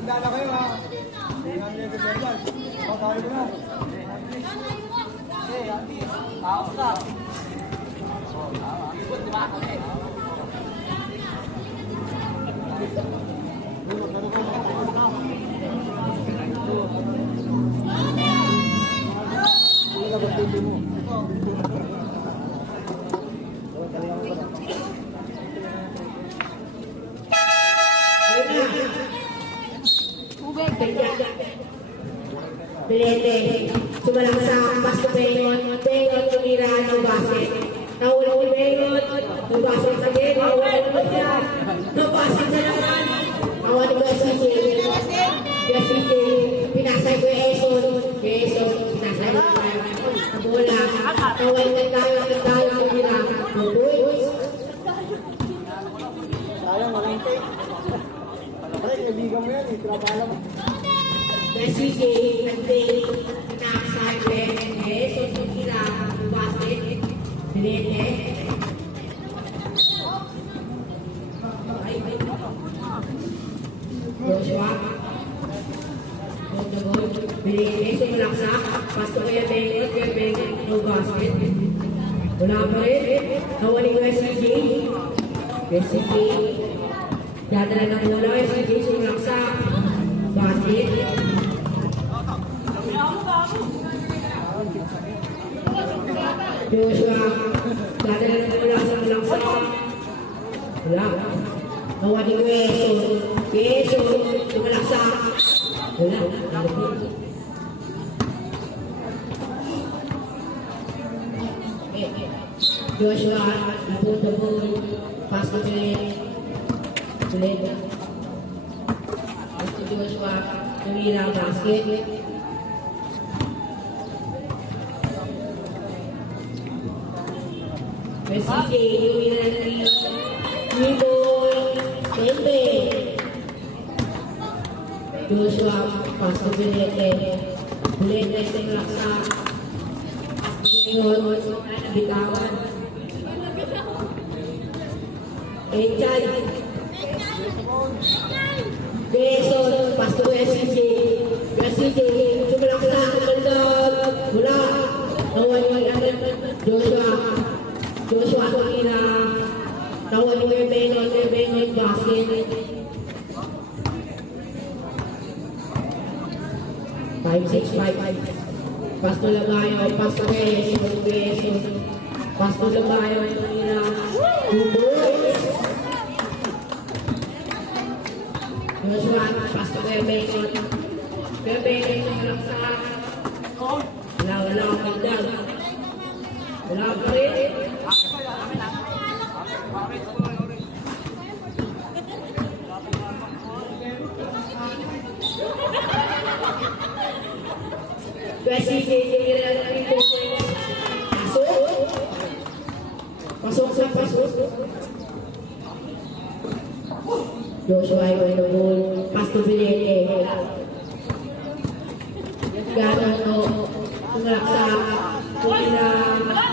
Maganda na kayo ha. Hindi namin yung gagawin. Patay mo na. Eh, Andi. Tao ka. Ikot, di ba? Bilete, sumalang sa Pasto Bengon, Bengon tumira ng basket. Nahulog ni Bengon, ng basket sa Bengon, nahulog mo siya. Ng basket na naman. Awan ni Bessie pinasay ko Eson, pinasay ko ang bola. Tawal na tayo tumira. Boys. Sayang, walang tape. Ay, kaibigan mo yan eh. Trabaho mo. Bessie pinasay ko Eson, tumira ng basket. Bilete. Joshua. Bilete, sumalaksak. Pasto kaya Bengon, no basket. Wala pa rin. Nawaling ko SCJ. SCJ. Dadala ng bola. SCJ, sumalaksak. Basket. Joshua. Dadala ng bola. Sumalaksak. Wala. Nawaling ko Eson, sumalaksak. Wala. Joshua, double, pass to Bilete. Joshua, tumira ang basket. CJ, tumira ng Nibol, Tempe. Joshua, pass to Bilete. Bilete, sumalaksak. Ngayon, nabitawan. Enchay. Jason, pass to SCJ. SCJ, sumalaksak. Mandog. Wala. Nawali Joshua, tumira. Nawali mo yung Bengon, basket. 5-6-5. Pasto Lagayo, Pasto Quezon, Pasto Lagayo, tumira. Joshua, Pasto Bengon, sumalaksak. Wala ang magdag. Wala pa rin. Kasi kaya pasok. Joshua ay pass to Bilete. Gano'n no, sumalaksak. Tumira,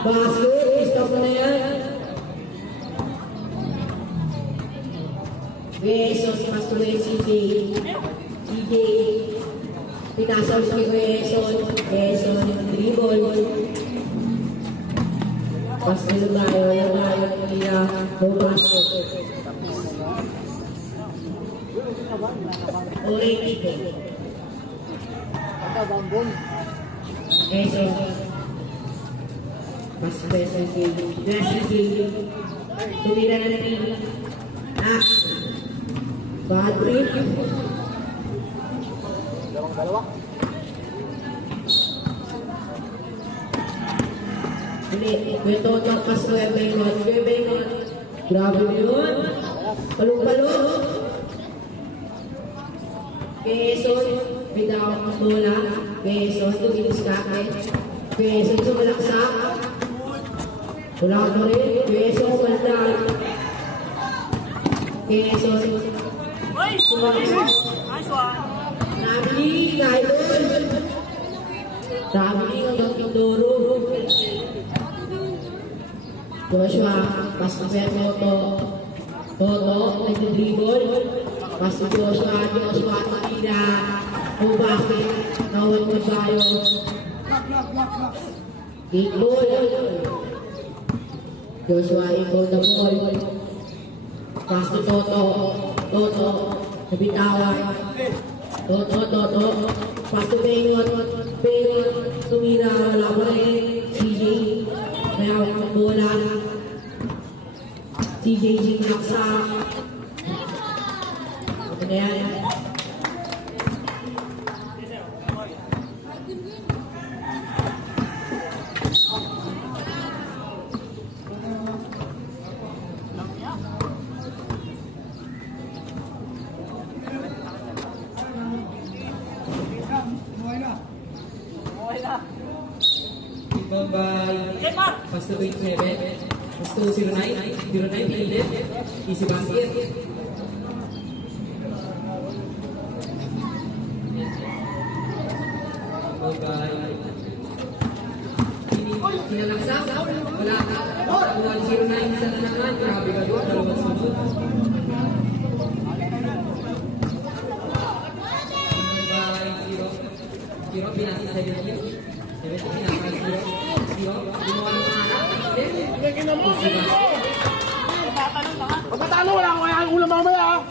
basket, stop na yan. Besos, pass to CJ. Pinasok si Eson, dribble. Pas Lagayo, tumira, no basket. Orange. Eson. Pas Bessie. Tumira na rin. Bad trip. Dalawa. Ito ang paso ay Bengon. Grabe yun. Palong-palong. Quezon, bitaw ang bola. Quezon, tumilis ka. Quezon, sumalaksak. Wala ka rin. Quezon, bandal. Quezon, sumalaksak. Nabili, Kaidol. Nabili hanggang Mindoro. Joshua, pas na Toto, nag-dribble. Pas si Joshua, tumira. O bakit? Nawal mo tayo. Big ball. Joshua ikaw the ball. Pass to Toto. Toto. Nabitawan. Toto. Pass to Bengon. Tumira. Wala pa rin. CJ. May hawak ng bola. CJ naksa. Ito na yan. Inbound by Pasto 27, Pasto 09, pinilit, easy basket. Inbound by Kinalaksak, wala ka, 109 sa naman, grabe ka doon, dalawang sunod. Inbound by Zero, pinasa 17. Pagkatalo, wala akong kaya ulam mamaya ha.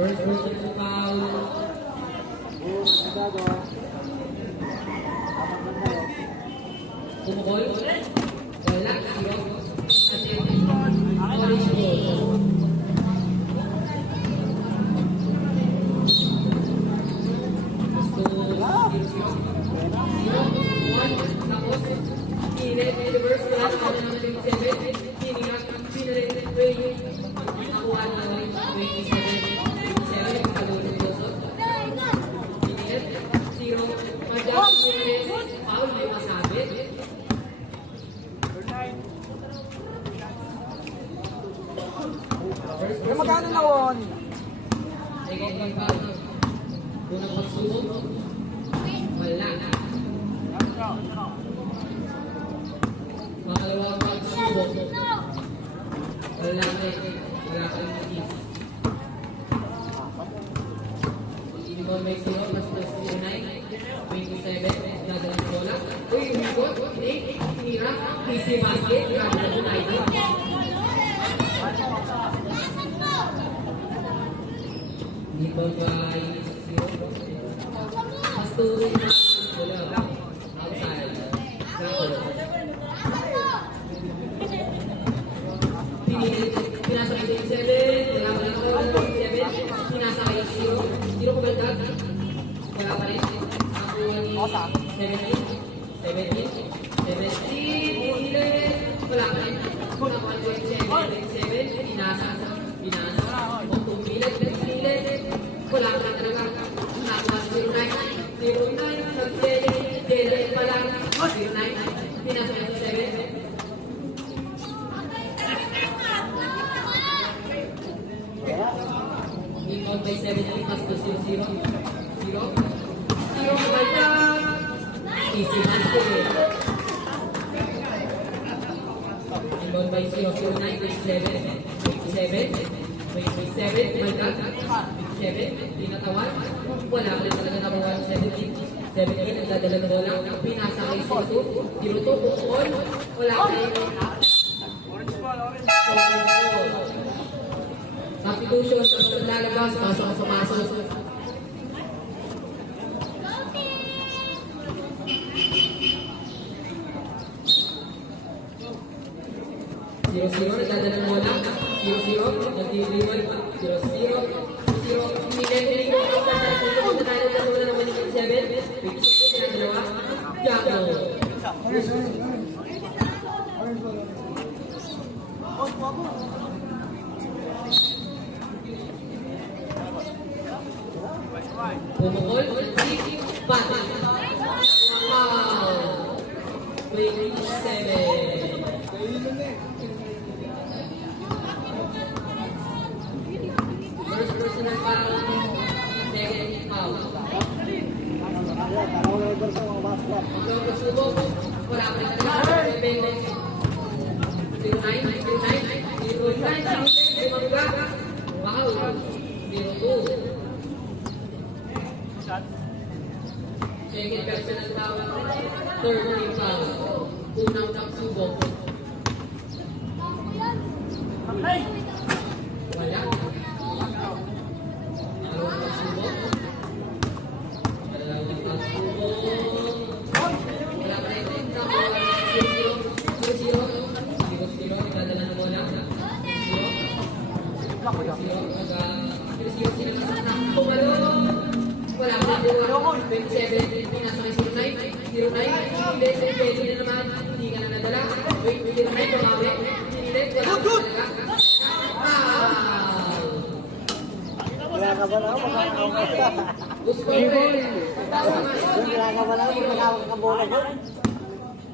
First personal foul. Kumukol. Wala. Zero. Orange ball. Magkano na won? Unang pagsubok. Wala. Pangalawang pagsubok. Wala kang motif. Inbound by 0, plus 29, 27, dadalang bola. Uy, umikot, tinira, easy basket, grabe na po tayo. Inbound by 0, plus 2, bola, outside, grapple. Pinasa kay 27, wala pa lang ako, 27, pinasa kay 0, 0 ko baliktad, wala pa rin, nakuha ni 17, pinilit, wala pa rin, nakuha ni 27, pinasa, kung pumilit, wala pa talaga, nakuha ni 09, nag-delay pa lang, 09, pinasa kay 27, inbound by 17 plus 2 0 baliktad, easy basket. Inbound by 0 09 27 baliktad, 27 tinatawan, wala pa rin talaga nakuha 17 nagdadala ng bola, pinasa kay 0-2 all, wala pa rin. Substitution, lalabas, pasok. 0-0, nagdadala ng bola. 0-0, nagdidribbling. 0-0, 0-0. Pinili ko ang pagkakasal. Natalo sa bola ng 27. 27, pinadalawa. Jacko. Pumukol, pati. Wow! 27. First personal foul, second foul. Tanaw na ito sa mga basket. Ang pagsubok, wala pa rin talaga. 09, 09, 09, 09, wow! 02. Second personal foul, third team foul. Unang pagsubok. Wala. Dalawang pagsubok. Dalawang pagsubok. Wala pa rin. 0-0. 0-0. Nagdadala ng bola. 0-0. 0-0. Pumalo. Wala pa rin. 27. Pinasa kay 09. 09. Pwede na naman. Hindi ka na nadala. 09. Pumawin. Hindi. Wala pa talaga. Wala ka ba na ako? Gusto ko rin. Wala ka ba na ako? Magkakawag ka bola ko?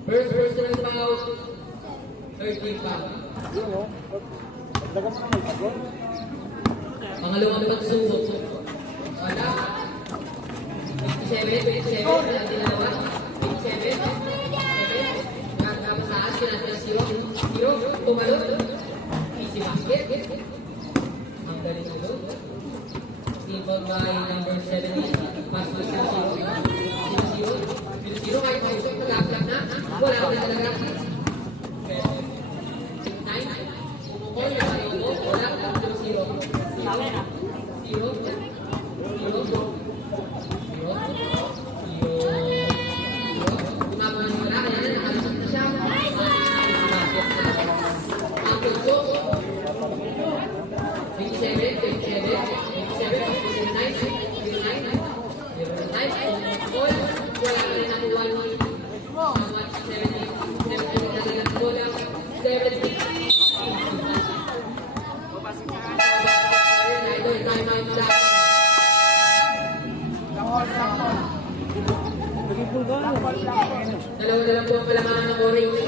First personal foul. Third team foul. Yun o. Dagan mo may sagot. Pangalawang pagsubok. Wala. 27. Wala din dalawa. 27. 27. Nagkapasaan. Pinasa 0. Tumalo. Easy basket. Ang galing ito. Teamwork by number 17. Pass to 0-0. 0-0. Kahit mausap, nag-aplap na. Wala na talaga. 9. Umukol. Wala. 0-0. 0. Gumagawa ng wala. Kaya na, nakalusot na siya. Ang puso. 27. 2 na lang po ang palaman ng orange.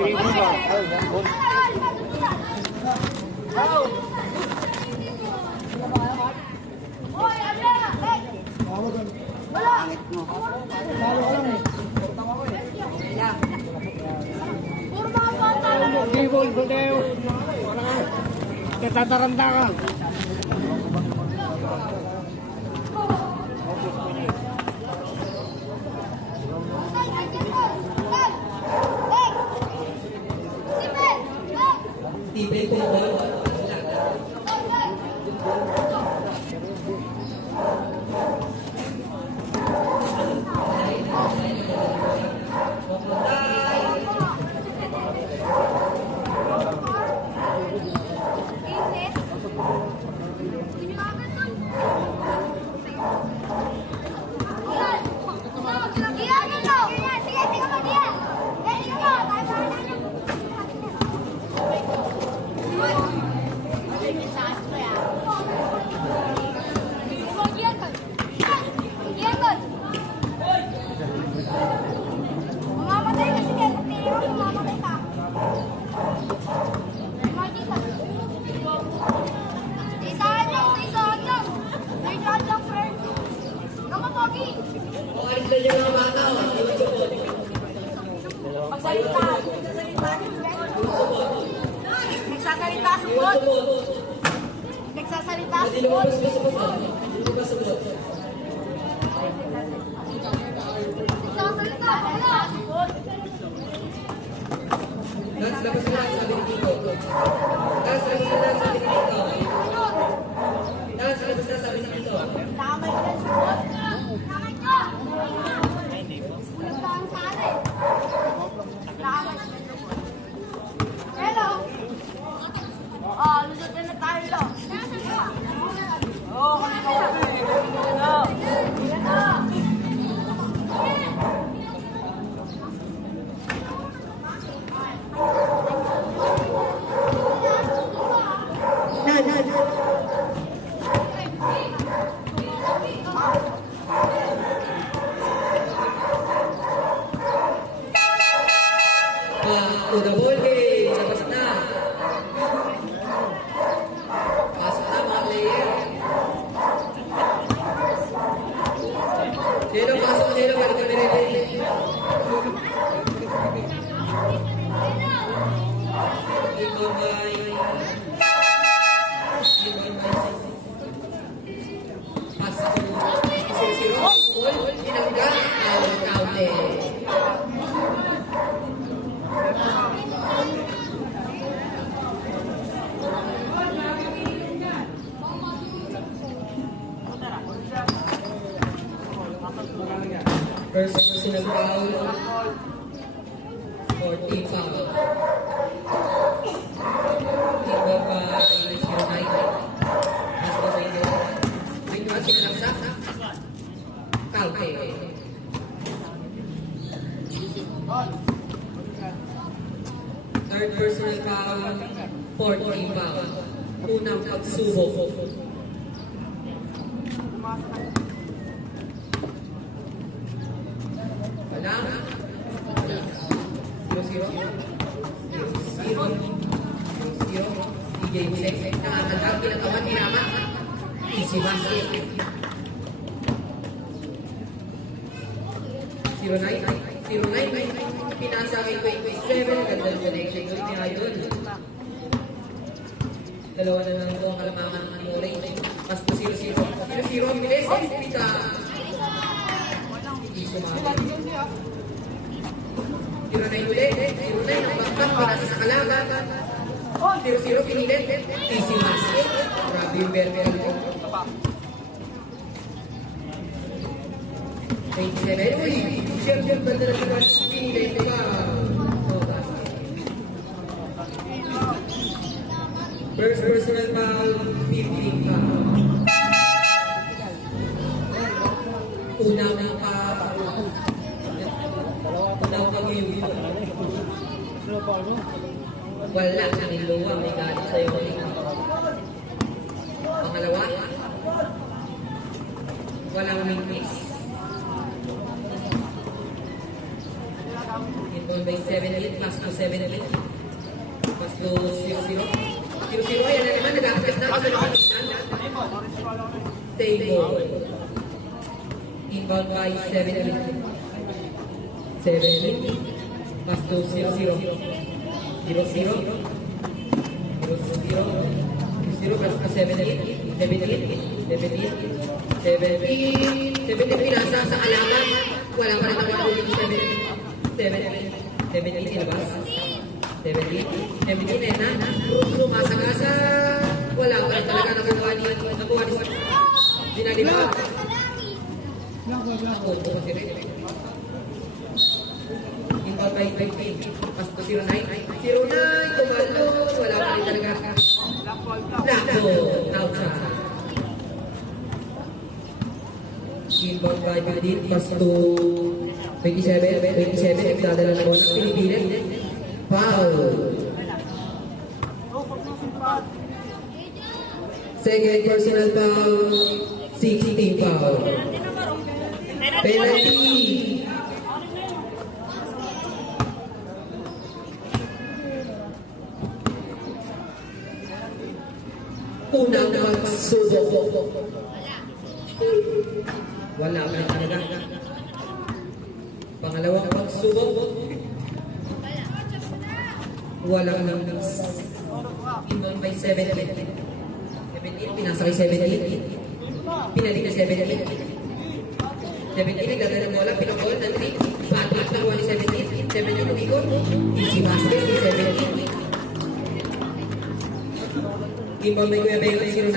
Dribble ba? Ay, yan. Dribble, Brodeo. Tataranda ka. Tibay ko ba? Mamamatay kasi kaya pag tinira, mamamatay ka. Isahan lang. Isahan lang, friend. Kama, Pogi. Alis na yung mga bata. Magsalita. Nagsasalita, support. Nagsasalita, Hindi support. lumabas ba sa bata? Hindi lumabas sa bata. Nagsasalita, support. Lance, labas na lang sabi ni Tito. Lance, labas na lang sabi ni Tito. Lance, labas na sabi ni Tito. Damay ka, support. Damay ka. Puntahan sa atin. Una ball game, labas na. Pasok na mga player. Nilo, pasok nilo, balik kami rin. Ibon by... Pasok. 0-0. Ball, tinangga. Counted. First personal foul, 14 foul. Ito pa is United. Mas pa sa inyo. May tuwa sila lang sa Calpe. Third personal foul, 14 foul. Unang pagsubok. Wala. 0-0. 0-0. DJ Busek. Nakakagag. Pinatawan ni Rama. Easy basket. 0-9. 0-9. Pinasa kay 27. Ganda ng connection ko ni Idol. Dalawa na lang ito ang kalamangan ng orange. Mas po 0-0. 0-0 ang bilis. Pita. Hindi sumali. 0-9 ulit. 0-9 ang bakbak. Pinasa sa kalaban. 0-0 pinilit. Easy basket. Grabe yung berber ko. 27. Uy! Siyempre ba na naman pinilit ka? First personal foul, 15 foul. Unang pag-iwi. Wala ang iluwa, may galit sa'yo. Pangalawa, walang weakness. Involved by 7-8, plus 2-7-8. Plus 2-0-0. 0-0, yan na naman, nag-active na ako sa naman. Table. Inbound by 7-8. 7-8. Plus 2-0-0. 0-0. 0-0 plus 7-8. 7-8. 7-8 pinasa sa alaman. Wala pa rin naman ulit 7-8 ilabas. 7-8 na. Sumasagasa. Wala pa rin talaga nakuha ni Dinalipa. Ako ito kasi rin. Involved by 15. Pasto 0-9. 0-9. Tumalo. Wala pa rin talaga. Lako. Outside. Inbound by 15, pasto 27, nagdadala na bola, pinipilit, foul. Second personal foul, 16 foul. Penalty. Unang pagsubok. Wala pa talaga. Pangalawang pagsubok. Walang nang inbound by 7-8. 17, pinasa kay 7-8. Pinalik na 7-8. 17, nagdadala ng bola, pinakol ng 3. Batak na kuha ni 7-8. 7 yung umikot. Easy basket ni 7-8. Inbound by Kuya Bego, 0-9.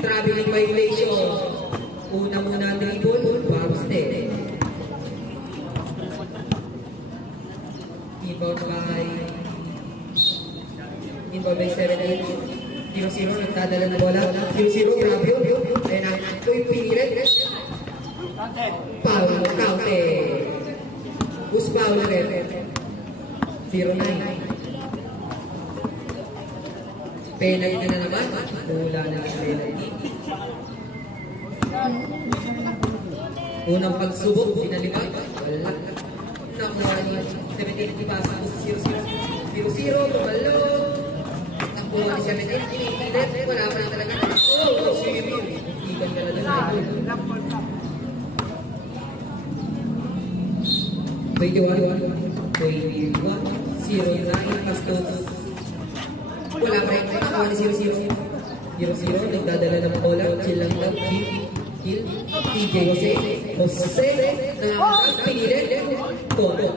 Traveling violation. Una dribble, bago step. Inbound by 7-8. 0-0, nagdadala ng bola. 0-0, grabe yun. Ayun na, ito yung pinilit. Foul, counted. Who's foul na rin? 0-9. Penalty na naman. Wala na ang penalty. Unang pagsubok, pinalibag. Wala. Nakuha ni 17, ipasa ko sa 0-0. Tumalo. Nakuha ni 17. Wala pa na talaga. Oh, sige. Ikan ka na talaga. 21, 0-9, Pastos. Wala pa rin. Nakuha ni 0-0. 0-0, nagdadala ng bola. Chill lang lang. Kill. TJ Jose. Nangangagal. Pinilit. Todo.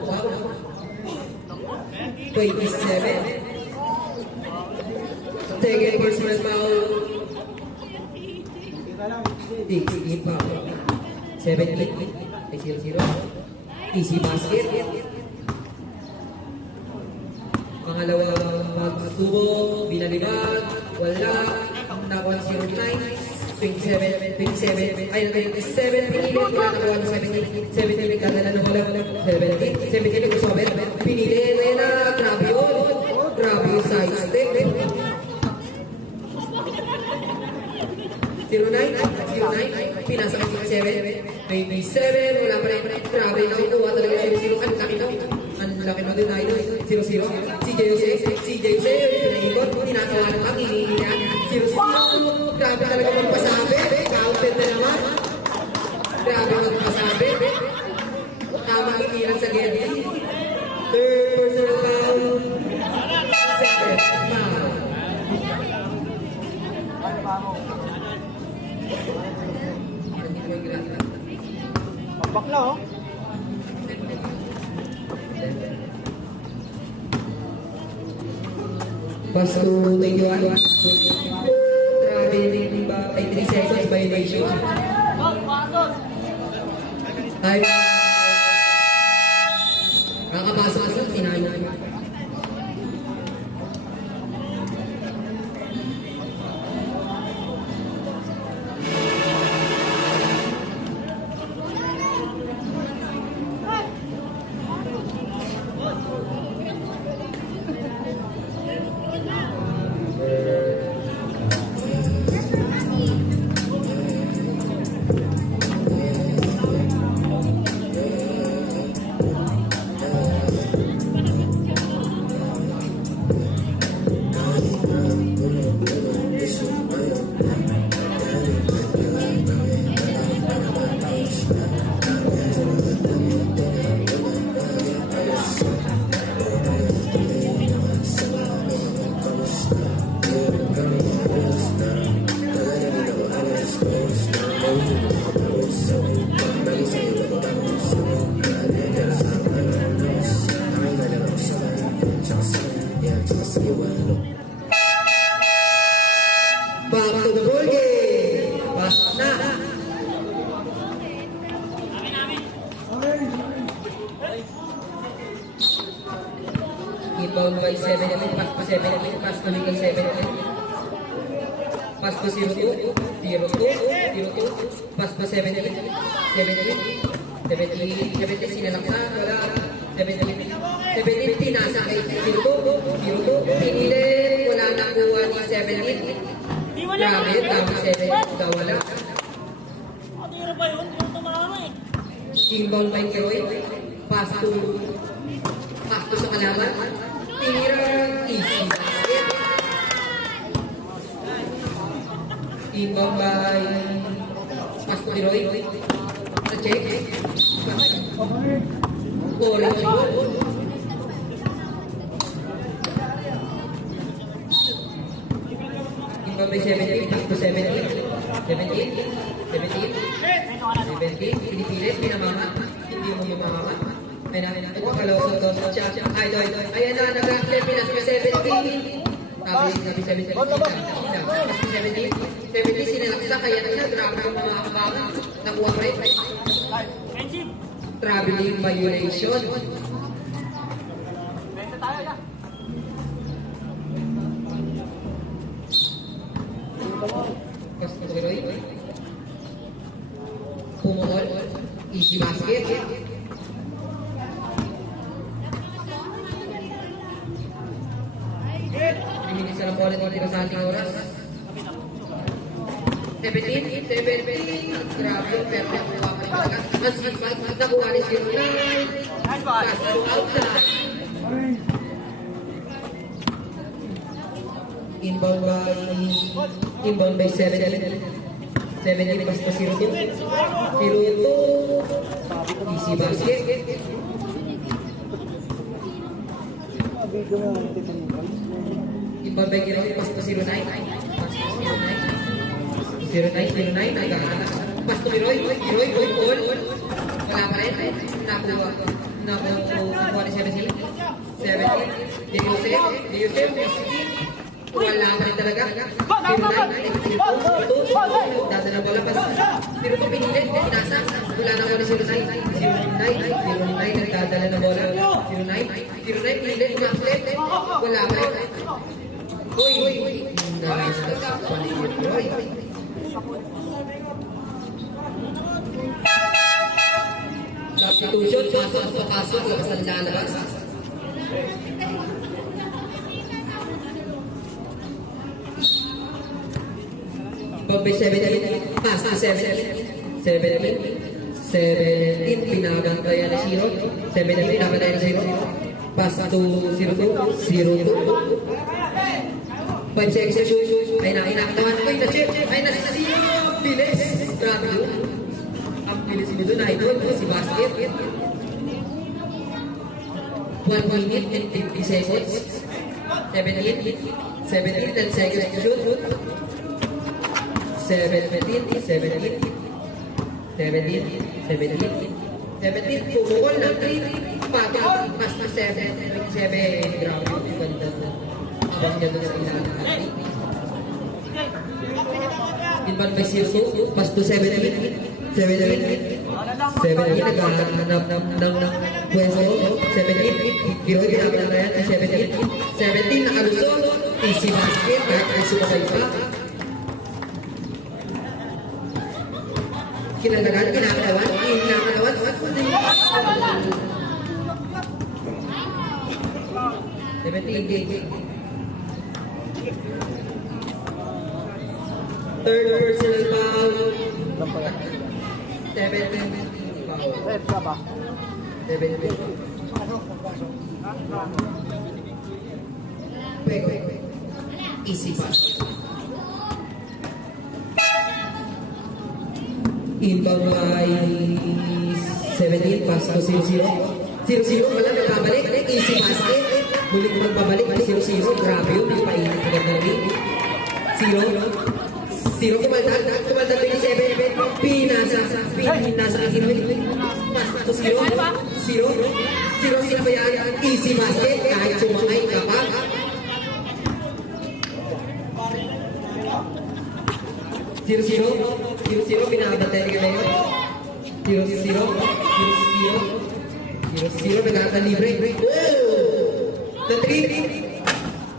27. Second personal foul. 16 foul. 17. 0-0. Easy basket. Pangalawang pagsubok, binalibag, wala. Nakuha ng 0-9, 27, ay 27, pinilit, wala nakuha ng 17, nagdadala ng bola, 17, nagsusobet, pinilit, ayun na, grabe yung side step. 0-9, pinasa ng 27, wala pa rin, grabe na kukuha talaga yung 0-0, ang laki na din tayo, 0-0, CJ Jose, pinaikot, tinatawa ng pag-iingi 0-0, grabe talaga magpasabi, counted na naman, grabe magpasabi, tamang ikilan sa Getty, third personal foul, second foul. Bakla oh. Pass to 21. Grabe din ba? Ay, 3 seconds violation. Time. Kakabasa sa tinalo. Back to the ball game. Pass na. Inbound by 7 pass pa 7 pass to legal 7 pass to 0-2, 0-2, pass pa 7 sinalaksa, wala, 17, pinasa kay 0-2, pinilit, wala nakuha ni 17, grabe, tama 7, wala. Inbound by Keroy, pass to sa kalaban, tira, easy basket. Inbound by pass to Keroy, sa check, orange ball. Inbound by 17, pass to 17, pinipilit, pinamama, hindi mo mamama. Ayan na, kalaw sa siya, idol. Ayan na, nag-accept, pinas pa 17. Sabi 17, pass to 17, sinalaksa, kaya na, grabe ang mga kababa, nakuha pa rin. Traveling violation. Pass to Kiroy. Pumukol. Easy basket. 3 minutes na lang po ulit dito sa ating oras. 17. Grabe yung perfect. Mas nakuha ni 09. Pass to outside. Inbound by 7. 7 pass to 02. 02. Easy basket. Inbound by Kiroy, pass to 09. 09. Pass to Kiroy, goal. Wala pa rin. Nakuha ni 17. 17. Yusef. Wala pa rin talaga. 09. Dadala bola pa. Pero ito pinilit. Nasa. Wala na ko ni 09. 09. Nagdadala na bola. 09. Pinilit. Wala pa rin. Uy. Nice. Uy. Substitution. Pasok. Labas na lalabas. Bombay 17. Pass to 17. 17. Pinagantayan na 0. 17. Pinagantayan na 0. Pass to 02. 02. 5 seconds na shoot. Ay nakakatawan. Ay na-chip. Ay na-zero. Bilis. Grabe doon. Ang bilis nito na idol. Si basket. 1 minute and 50 seconds. 17. 10 seconds to shoot. 17. 17. Pumukol ng 3. Pass to 7. 7. Grabe yung ganda na. Inbound by 02. Pass to 17. 17. Naghahanap ng pwesto. 17. Kiroy, ginagawa na yan. 17. 17. Nakalusot. Easy basket. Kahit ay sumasay pa. Kinalagan. 17. Third personal foul. 7 foul. Red ka ba? 7. Easy pass. Inbound by 17. Pass to 0-0. 0-0 pala nagpabalik. Easy basket. Muli ko magpabalik. 0-0. Grabe yun. Nagpainit ko ng ring. 0. Kumaldag 27. Pinasa akin. Pass to 0. 0 sila ba yan? Easy basket. Kahit sumakay ka pa. 0-0. Pinakabantay ka na yun. 0-0. Nagkakata libre. The 3.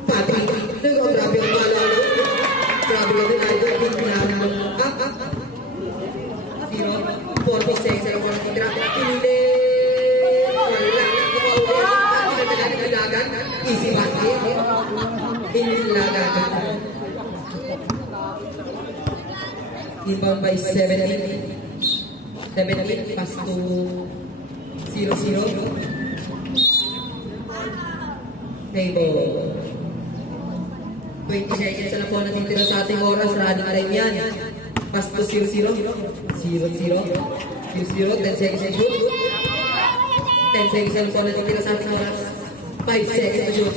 Patrick. Grabe ang pala. Grabe ka din idol. Big na. 0. 46. Pinili. Wala. Pinagdagan. Easy basket. Pinagdagan. Inbound by 17. Pass to 0-0. Table. 20 seconds na po natitira sa ating oras. Running time yan. Pass to 0-0. 0-0. 10 seconds na shoot. 10 seconds na po natitira sa ating oras. 5 seconds na shoot.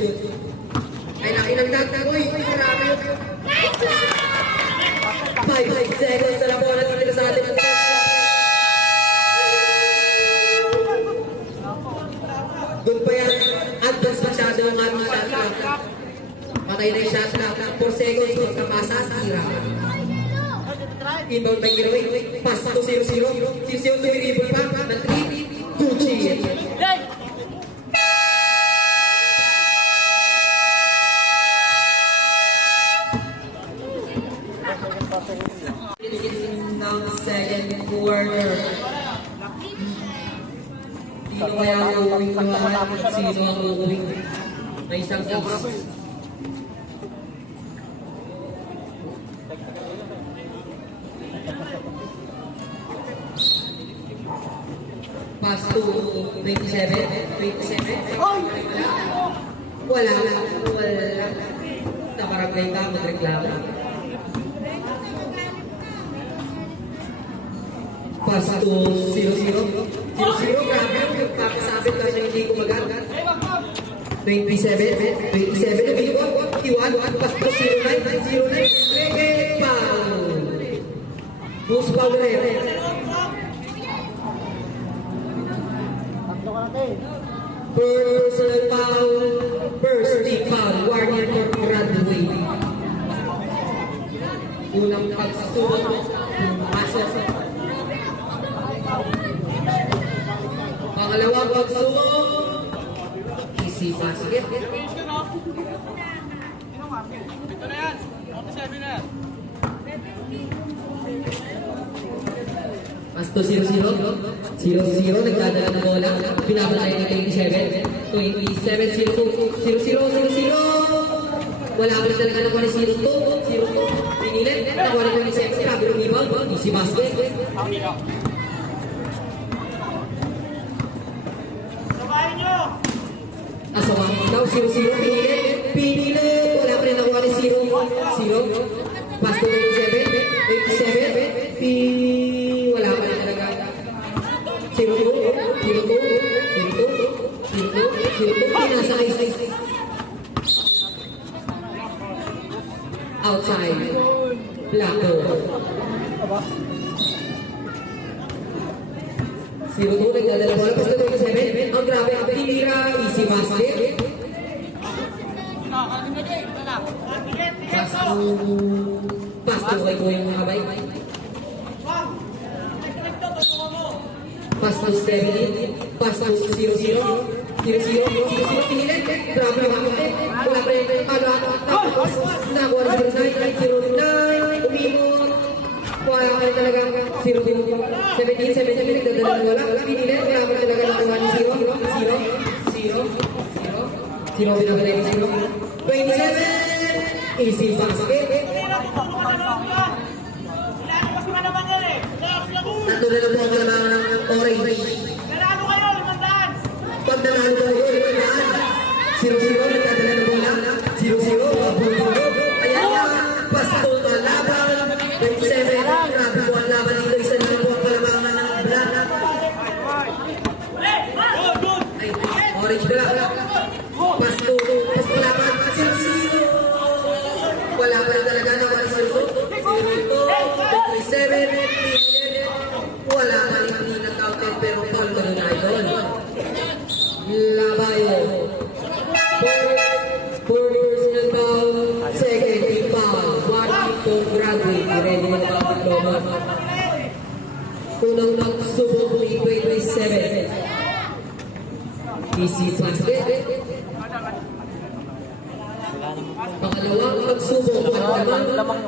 Ay nakinagdag. Uy, marami. 5 seconds na po natitira sa ating oras. Good pa yan. Advance masyado ang ating shot clock. Patay na yung shot clock. 4 seconds. Magkapasa. Tira. Inbound by Kiroy. Pass to 0-0. 0-0 tumiribol pa. Ng 3. Gucci. ng second quarter. Sino kaya ang uuwing naman? Sino ang uuwing? May isang ace. Pass to 27. Wala. Sa barangay ka, magreklamo. Pass to 0-0. 0-0, grabe. Papasabit ka siya hindi kumagat. 27, umiwan. Iwan, pass to 0-9. Foul. Boost foul rin. Personal foul, first team foul, warning for Bradway. Unang pagsusunod, pasok. Pangalawang pagsusunod, easy basket. Pasto 0-0, nagdadala ng bola, pinapalay ni 27, 0-0, wala ka na talaga nakuha ni 0-2, pinilit, nakuha na 27, grabe ng rebound, easy basket. Asawa daw, 0-0, pinilit, wala ka na nakuha ni 0, Pasto 27, wala ka na talaga. 0-2, pinasakay. Outside. Blackbo. 0-2, nagdadala bola. Pasto 27, ang grabe, ang pinira, easy basket. Pasto kay Kuya Makabay. Pasto 7, Pasto 0-0, pinilit, grabe ang makapit, wala pa rin, tapos, nakuha na 0-9, umimot, wala ka rin talaga, 0-0, 17, nagdadala ng wala, pinilit, grabe talaga nakuha ni 0, binabalik ni 0, 27, easy basket. Tatlo na lang po ang kalamangan ng orange. Nanalo kayo, 500! Pag nanalo po kayo, 0-0, nagdadala ng bola. 0-0, pabulo. Ayan nga, pasto na laban. 27, grabe po ang laban dito. Isa na lang po ang kalamangan ng black. Ay, orange black. Pasto laban. 0-0. Wala pa rin talaga na wala 0-2. 27, wala ka rin pinag-counted pero foul ka rin idol. Labayo. For personal foul, second team foul. One to Bradley. Ready na ba ang Thomas? Unang nagsubok ni 27. Easy basket. Pangalawang pagsubok at naman.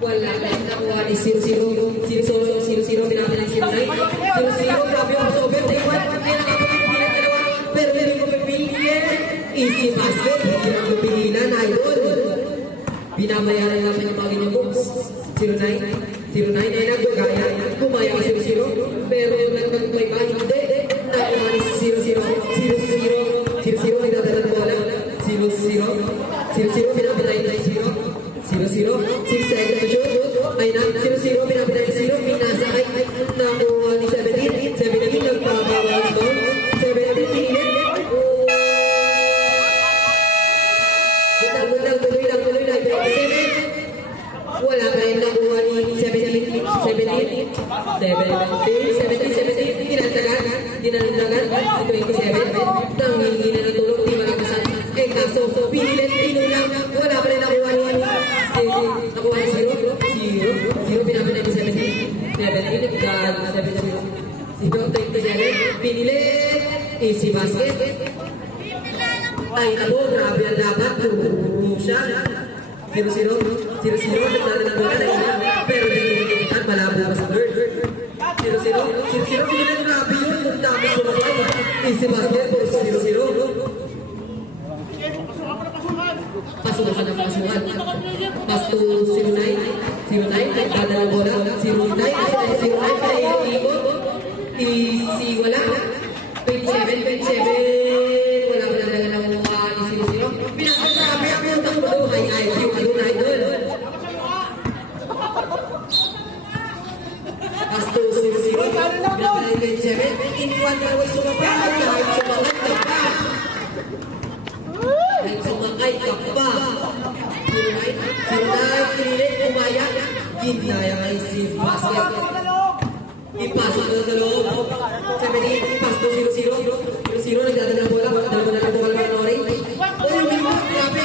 Wala na nakuha ni 0-0, pinapin ng 0-9, 0-0, grabe ang sober, sa iwan, pinakapilit dalawa, pero hindi ko pipigil, easy basket, hindi na pipigilan, idol. Binabayaran naman yung mga ganyan books, 0-9, ay nagagaya, kumaya ka 0-0, pero nagtagpay ba, hindi, nakuha ni 0-0, nagdadala ng bola, 0-0, pinapin ng 0, 0-0, 6 seconds to shoot. Ay na, 0-0, pinapitay ni 0, pinasakay, nakuha ni 17, nagpapawal ito, 17, pinilit. Butang, tuloy lang, 27. Wala pa rin nakuha ni 17, pinatagan, dinalagan, 27, nangingi na ng tulong, di malakasan. Kaso, pinilit, pinulang, wala pa rin nakuha ni nakuha ni 0, pinapitay ni 17, 27, pinilit, easy basket. Ay, grabe ang laban, puro siya, 0-0. 0-0, nagdala ng bola na isa, pero dinilikitan, malabo pa sa third. 0-0, pinag grabe yun, ang dami sumakay. Easy basket, 0-0. Pasukan ng pasukan. Pass to 09, nagdala ng bola, 09, pinag-iikot. Easy, wala. 27, wala pa nagdala ng 0-0. Pinag-grabe ang utang mo doon, high IQ, idol. Pass to 0-0, pinag-dala ng 27, iniwan ka naman sumapay, kahit sumakay ka pa. Sunay, kilit, umaya, ginaya kay si basket. Ipasok na sa loob. 17, pass to 0-0, nagdala ng bola, dalawa na lang tumal ng orange. Grabe.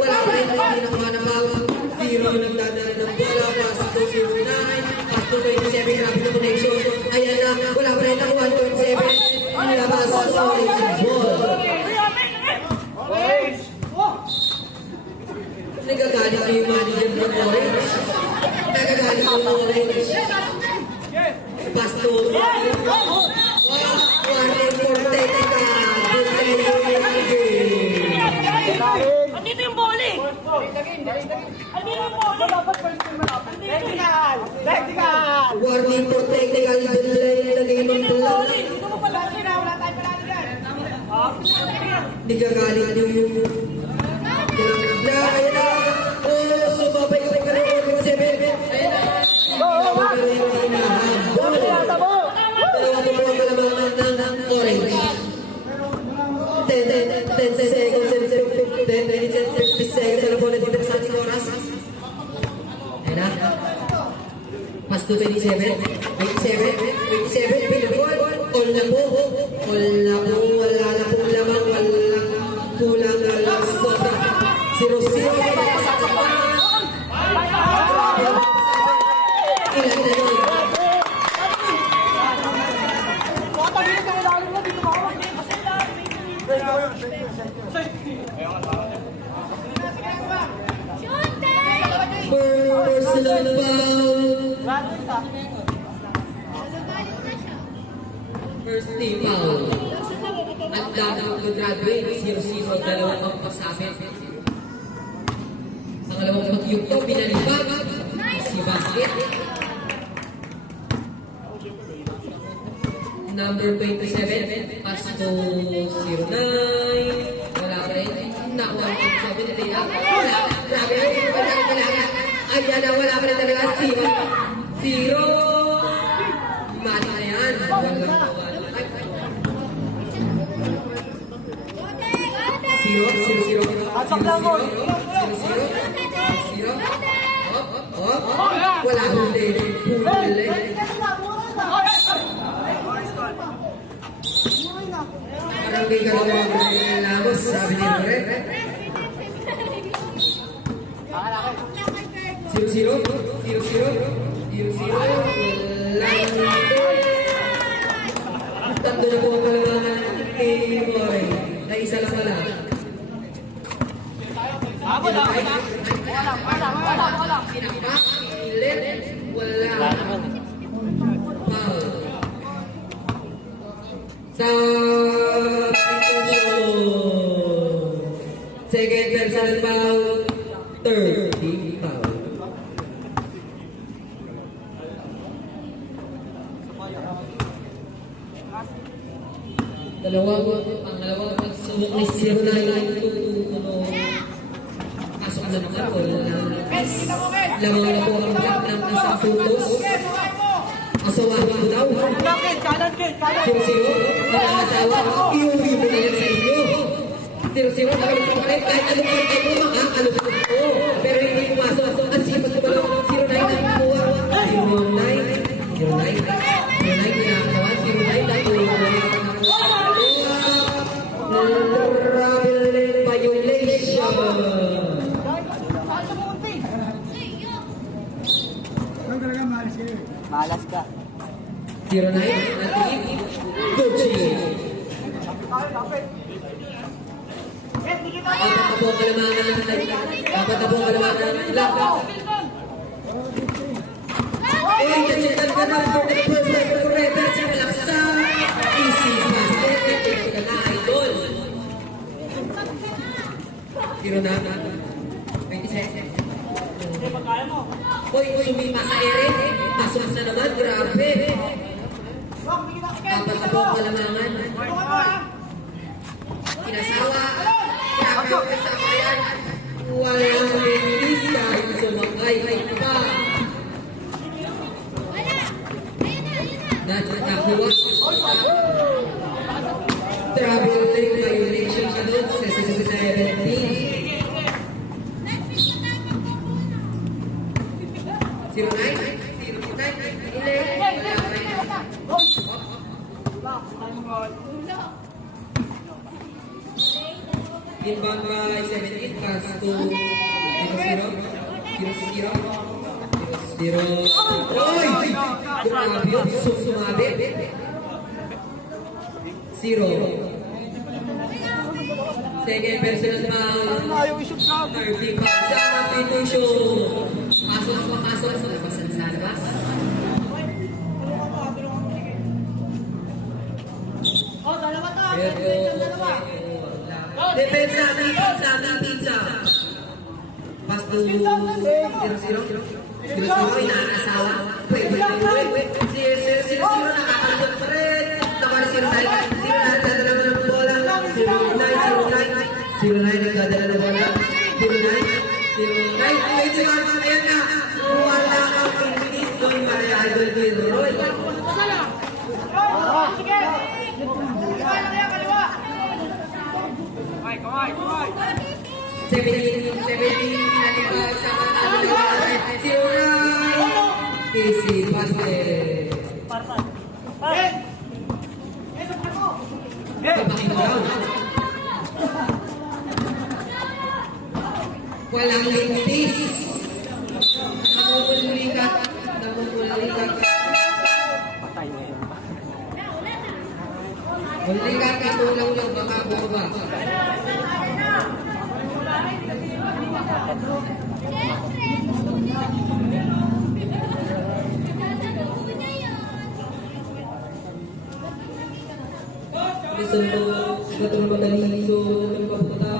Wala pa rin, hindi nakuha ng bawang. 0, nagdadala ng bola, pass to 09, pass to 27, grabe na connection. Ayan na, wala pa rin nakuha 27. Labas sa orange ball. Nagagalit ko yung manager ng orange. Nagagalit ko yung orange. Pass to 1 for Tetica. Andito yung bowling! Andito yung bowling! Technical! Warning for Technical. Andito yung bowling! Dito mo pala sila, wala tayong palagi dyan. Nagagalit yung Ayan na! Oh, sumabay ka rin ng 7. Ayan na! Dalawa po ang kalamangan ng orange. 10 seconds and 10 minutes and 30 seconds. Alam po na dito sa ating oras. Ayan na. Pass to 27. 27. Pinabol. All na po. Wala na pong lamang. Walang kulang na lang. 0-0. Ilan na yun? Personal foul. First team foul. At dami ng graduate, 0-0, dalawang pang pasabit. Pangalawang pagyugto, pinalipag. Si basket. Number 27, pass to 09. Wala pa rin. Nakuha ko sabi ni Tia. Wala. Grabe. Wala. Ayan na, wala pa rin talaga. 0. Mati na yan. Walang gawa. 0. Atsak lang mo! 0. Wala huli. Parang may kalawang lamos, sabi ni Lore. 0-0. Tatlo na po ang kalamangan ng Team Boy. Na isa lang pala. Wala. Pinapak, ilit, wala. Foul. Sa second personal foul, third team foul. Pangalawang pagsubok ni 09 tutuno. Pasok na mga ko. Lamang na po ang black ng nasa photos. Asawahan mo daw. 0-0, nangangasawa. Iuwi mo na yan sa inyo. 0-0, nakalupit pa rin. Kahit anong pagkay mo, makakalupit mo. Pero hindi pumasok. Ang sipat ko ba lang? 0-9 na kumuha. 0-9, pinakatawan. 0-9 na kumuha. Travel violation. Malas ka. 0-9, natin. Gucci. Apat na po ang kalamangan ng apat na po ang kalamangan ng lock. Uy, kasitan ka na for the first forever sa malaksa. Easy basket. Ito ka na, idol. Zero na. 27. Uy, sumima sa ere. Pasok na naman, grabe. Apat na po ang kalamangan. Kinasawa. Grabe sa kayan. Walang release kahit sumakay pa. Nakakuha. Travel lane violation ka doon sa 17. 09. Inbound by 17 pass to 0. Oy! Grabe yun, sumabi. 0. Second personal foul. Third foul sa Pitusyo. Pasok sa labasan sa labas. Depensa ating pizza. Pass to 0-0. 0-0, inaasawa. Wait. 0-0 nakakalusot pa rin. Naman 0-9. 0-9, dadala ng bola. 0-9, nagdadala ng bola. 0-9. Ayan na. Wala kang finish doon, Maria Idol Gilroy. Kawai. 17, pinalipag sa mga Easy basket. Kapakinggan. Walang lintis. Namumulikat. Mulikat ka tulang lang baka buba. Betul madali so papunta.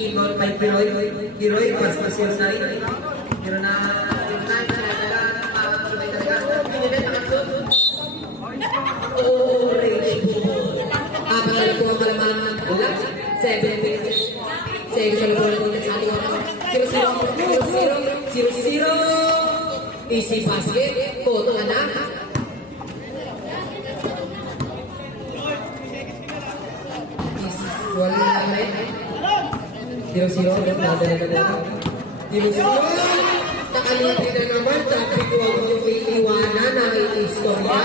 Inol by Piroy, pas yung side. Pero na yung time, sabay talaga. Pinilit ang aksyon. Rage ball. Kapatalik ko ang kalamangan. Wala. 7 minutes. Sa isang bola dito sa ating 0-0. Easy basket. Koto ka na. Wala na kami. 0-0, nadala. 0-0. Nakalimutin na naman, sabi ko ang yung iiwanan na i-istorya.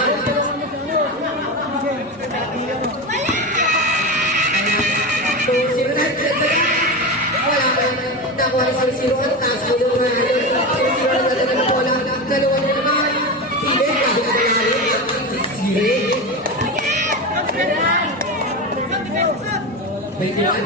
So, 0-9, wala ka. Nakuha ni 0-0, ang taas mo yung 0-0 na nadala ng bola. Dalawa na naman. Hindi, kahit malalim. 21.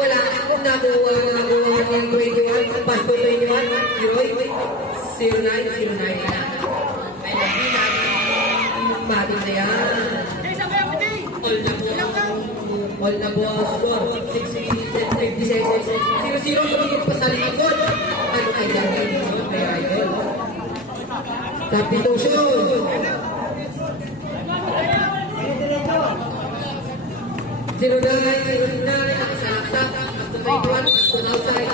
Wala akong nakuha ng 21. Pasko 21. 09 na. Ay, hindi natin. Bating na yan. All na po. All na po ang score. 6 minutes and 50 seconds. 0-0 tumingin pa sa likod. Ano ay gagawin nyo kay Idol? Substitution. 0-9, nakasalaksak. After 21, after outside.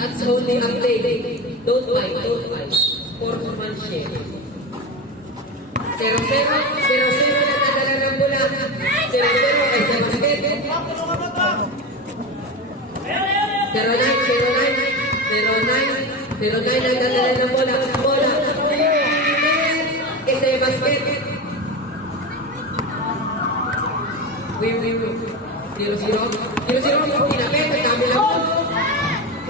That's only a play. Don't fight, don't fight. Sportsmanship. 0-0 nagdadala ng bola. 0-0 ay sa basket. 0-9 nagdadala ng bola. Bola. Isa yung basket. Win. 0-0. 0-0. Pinakit. Ang dami lang po.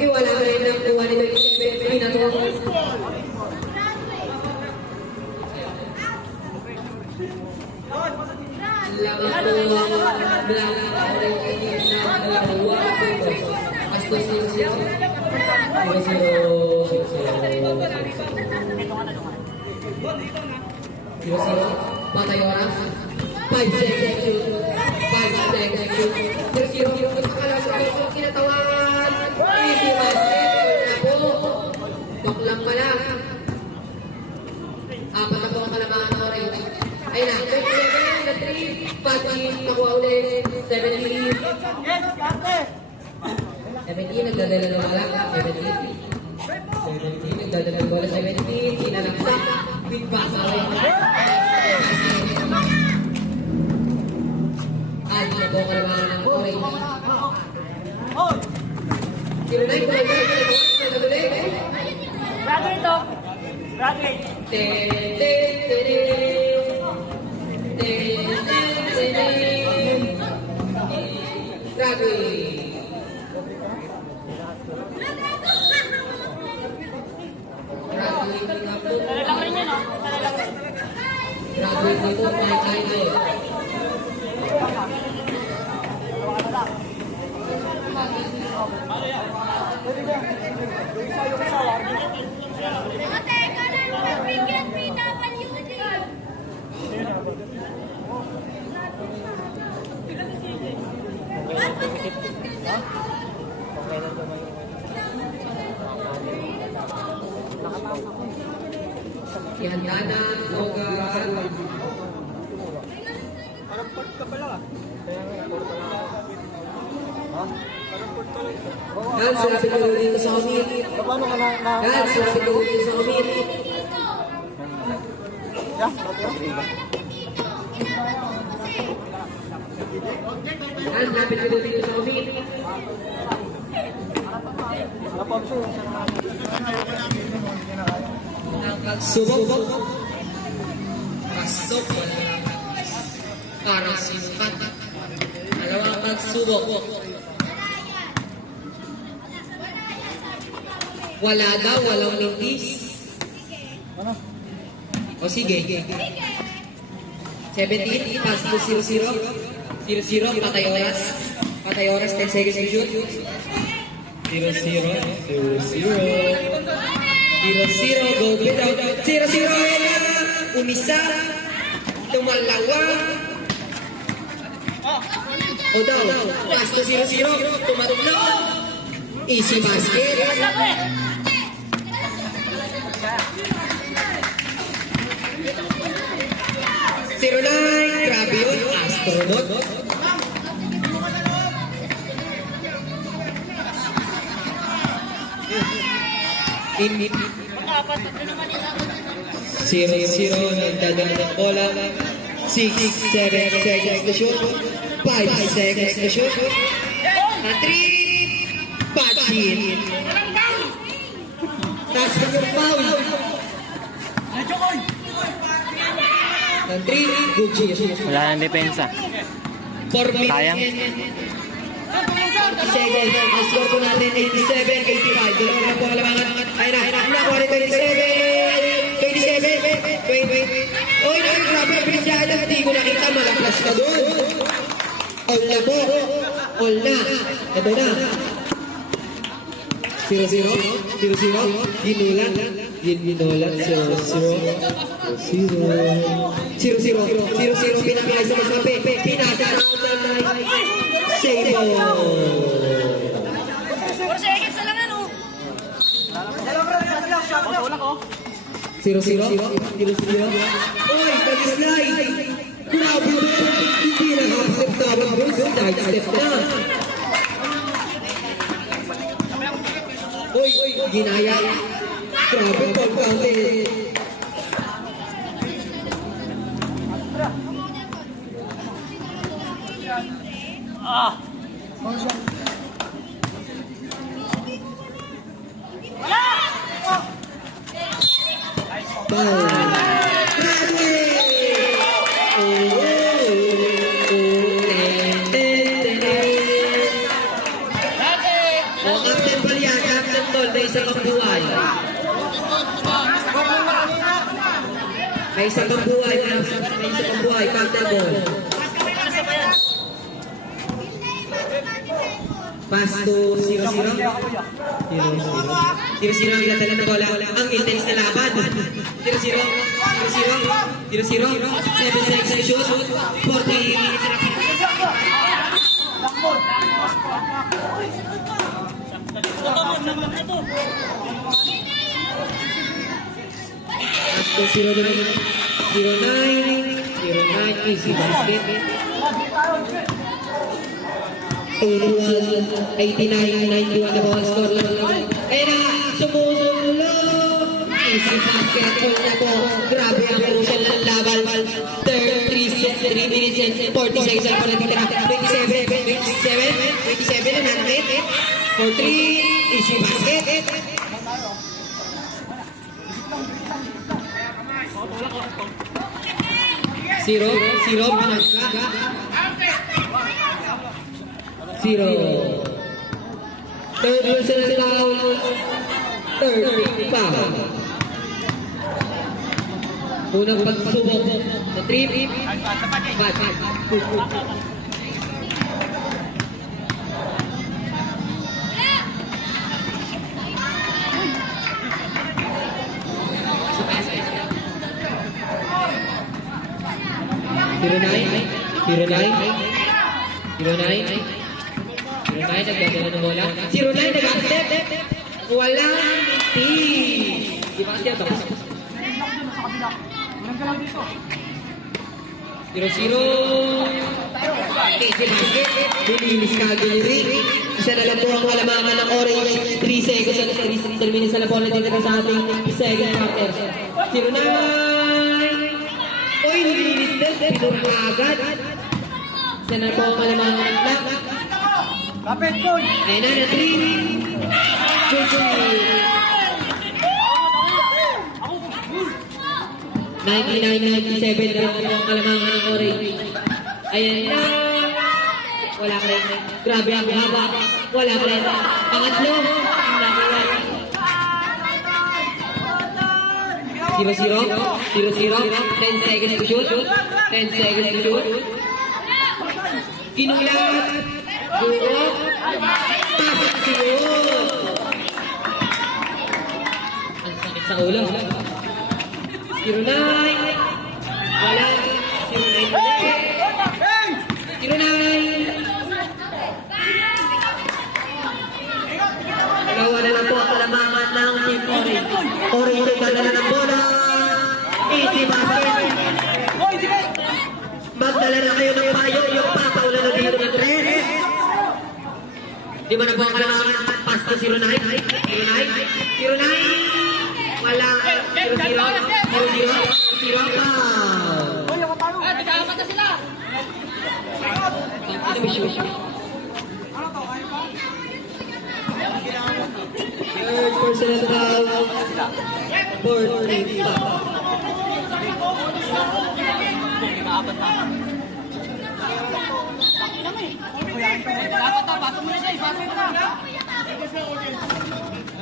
Iwala ka rin ng kuha ni 27. Pinatong. Lakas po ang black orange na dalawa. Asto 0-0. 0-0. Patay oras. 5 seconds shoot. 5 seconds shoot. 0-0. Pagkakalas ko kinatawagan. Easy basket. Na po. Tuklang pala. Apat na po ang kalamangan na orange. Ayun na. 27 na 3. Pati nakuha ulit. 17. 17 nagdadala ng wala. 17 nagdadala ng wala. 17 kinalaksak. Big pass away. Adik na po ang kalamangan ng orange. 09 po nagdadala. Bradley to. Bradley. Talagang niya, no? Talagang. Graduate na po, my idol. Yan, Dana, Noga. Yan, sinabi ko dito sa Omid. Yan, sinabi ko dito sa Omid. Yan, sinabi ko dito sa Omid. Subok. Pasok. Para simpat. Dalawang pagsubok. Wala daw, walang notice. O sige. 17, pass to 0-0. 0-0, patay oras. Patay oras, 10 seconds to shoot. 0-0, go get out. 0-0, umisa. Tumalawa. O daw, pass to 0-0, tumatlo. Easy basket. 09, grabe yun, astronaut. 0-0, nagdadala ng bola. 6, 7 seconds to shoot. 5 seconds to shoot. Na 3, Pachin. Taas ka yung foul. Na 3, Gucci. Wala nang depensa. 4 minutes. Sayang. Seconds. Ang score po natin 87-85. Dalawang na po kalamangan. Ayun na. Nakuha rin 27. 20. Oy, grabe ang pinasyado. Hindi ko nakita. Malaklas ka doon. All na po. All na. Ito na. 0-0. Ginulan. 0-0. Pinapilay sa masabi. Pinasa na out ng save. 4 seconds na lang ano. 0-0. Oy, pag-slide. Grabe mo. Hindi na half-step tawag mo. Side-step na. Oy, ginaya. Grabe, pagkali. May isa pang buhay, counter ball. Pass to 0-0. 0-0 ang ilatala ng bola. Ang intense na laban. 0-0. 7 seconds to shoot. 40 minutes na. Pass to 0-9. Easy basket. 89-91 na bawang score lang. Kaya na, sumusunod. Easy basket po na po. Grabe ang crucial ng laban. 3 minutes and 40 seconds na po natitira. 27 na natin. For 3, easy basket. Zero, pinagka. 0. Third personal foul. Third foul. Unang pagsubok sa trip. Zero nine, nagdadala ng bola. 0-9, nag-accept. Walang team. Di ba kasi ito? 0-0. Easy basket. Bilinis ka agad ni Rick. Isa na lang po ang kalamangan ng orange. 3 seconds at 3 minutes na lang po natitira sa ating second quarter. 0-9. Oy, bilinis din. Pinura agad. Isa na po ang kalamangan ng black. Kapit, Koy! Ayun na, 3. Good job. 99-97 na lang ang kalamangan ng orange. Ayan na. Wala ka rin. Grabe ang haba. Wala ka rin. Pangatlo. 0-0. 10 seconds to shoot. Kinulat. Burok. Pasok siyon. Ang sakit sa ulo. 0-9. Wala. 0-9 ulit. 0-9. Dalawa na lang po ang kalamangan ng Team Orange. Orange ay dadala ng bola. Easy basket. Magdala na kayo ng payo. Yung papaulan na dito ng 3. Di ba na po ang kalamangan? Pass to 0-9. Wala. Third personal foul. Fourth team foul.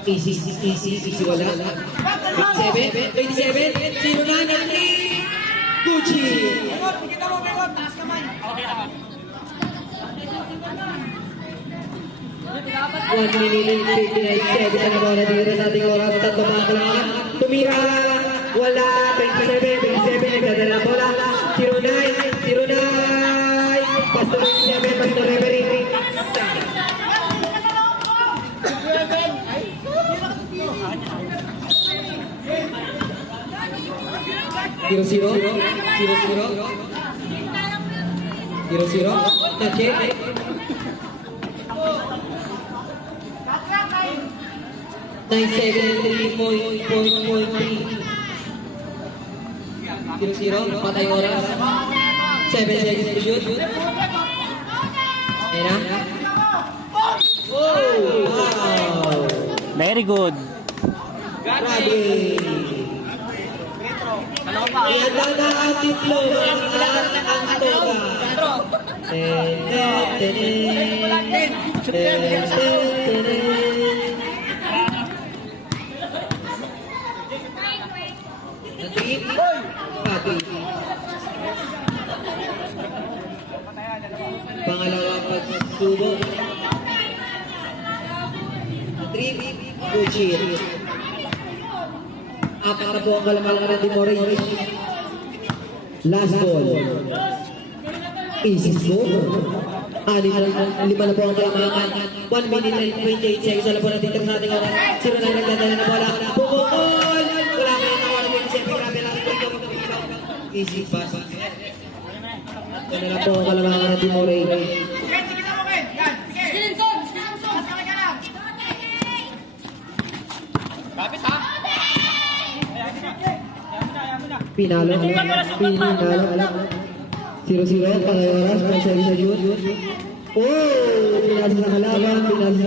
Easy wala. 27, 27, sino na natin? Gucci! One minute, 59 seconds na bola dito sa ating oras. Tatlo mga kailangan. Tumira! Wala! 27, 27, nagdadala ang bola. 09, 09! Pastor 27, Pastor Reverie. Zero zero, zero zero, zero zero. Check. 973.3. Zero zero. Patay oras. 7 seconds to shoot. Ayan na. Oh! Wow! Very good. Grabe! Ihanda na ang diploma ang toga. Natrip, papi. Pangalawang pagsubok. Natrip, Gucci. Apat na po ang kalamangan ng Timor. Last ball. Easy score. Lima na po ang kalamangan. 1 minute and 28 seconds. Wala po natin sa ating oras. 0 na nagdadala na bola. Pumukol! Wala ka na nawala. 27. Grabe lang ito. Easy pass. Ito na lang po ang kalamangan ng Timor. Pinalo. 0-0, patay oras, may sa shoot. Oh! Pinalo sa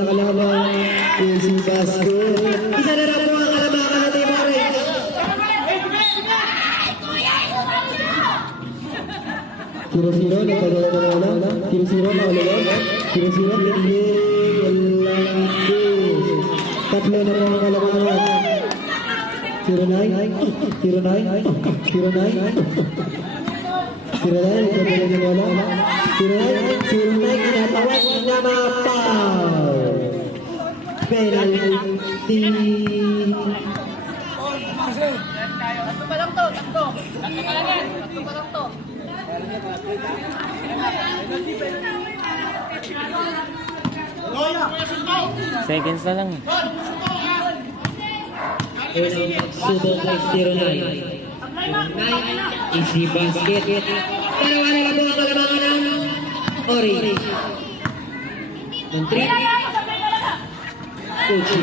kalaban. Easy basket. Isa na lang po ang kalabakan na Timor. 0-0, nagpadala na wala. 0-0, nakalala. 0-0, hindi. Tatlo na po ang kalabakan. 09, kinatawag na mapaw. Penalty. Tatlo pa lang to. Tatlo pa lang yan. Tatlo pa lang to. Seconds na lang. Subok like 09. Easy basket. Dalawa na lang po ang kalamangan ng Ori. Ng 3. Gucci.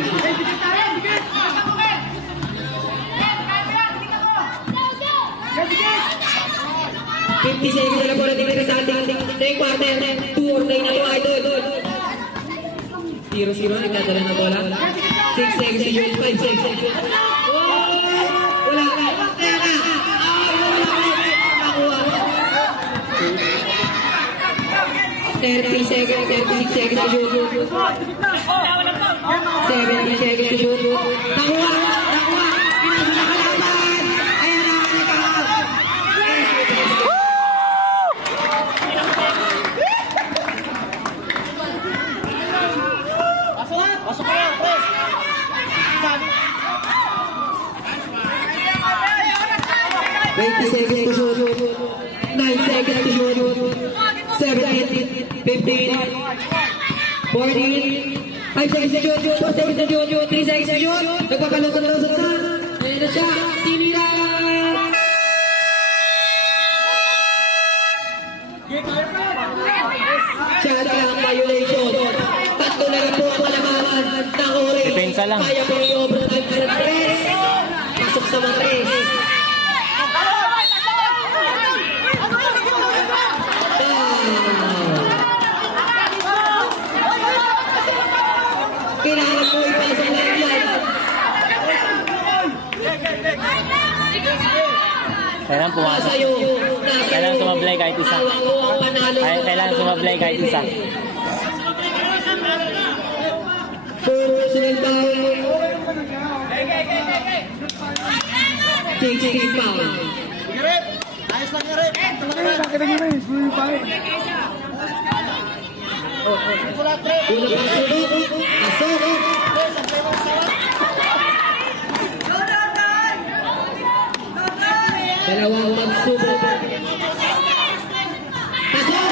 50 seconds na lang po natin sa ating quarter. 2 or 9 na po idol. 0-0, nagdadala na bola. 6 seconds to shoot, 5 seconds. Wala ka. Kaya ka. Nakuha. 30 seconds, 36 seconds to shoot. 70 seconds to shoot. Nakuha. Pinasa na kalaban. Ayan na. Pasok ka na, Chris! 20 seconds to shoot. 9 seconds to shoot. 17, 15, 14, 5 seconds to shoot. 4 seconds to shoot. 3 seconds to shoot. Nagpapalusot na. Ayan na siya. Timira! Shot clock violation. Tatlo na rin po ang kalamangan ng Orange. Depensa lang. Kaya po yung overtime sa press. Pasok sa mga press. Wow. kahit isa. Hawak mo ang panalo. Ay, kailangan sumablay kahit isa. Personal foul. JJ foul. Garip! Ayos lang, Garip! Una pasubok. Pasok. Dalawang pagsubok. Pasok.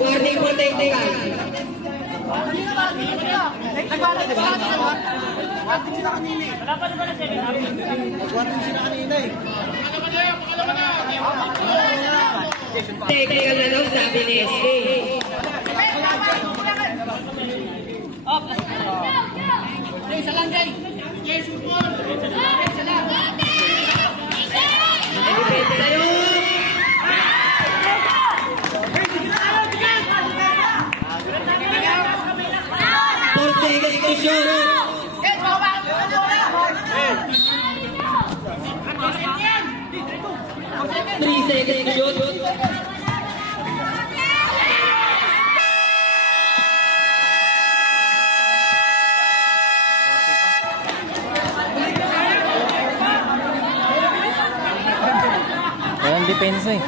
Warning protected. Technical na daw sabi ni SK. Depende sa'yo. 4 seconds to shoot. 3 seconds to shoot. Walang depensa eh.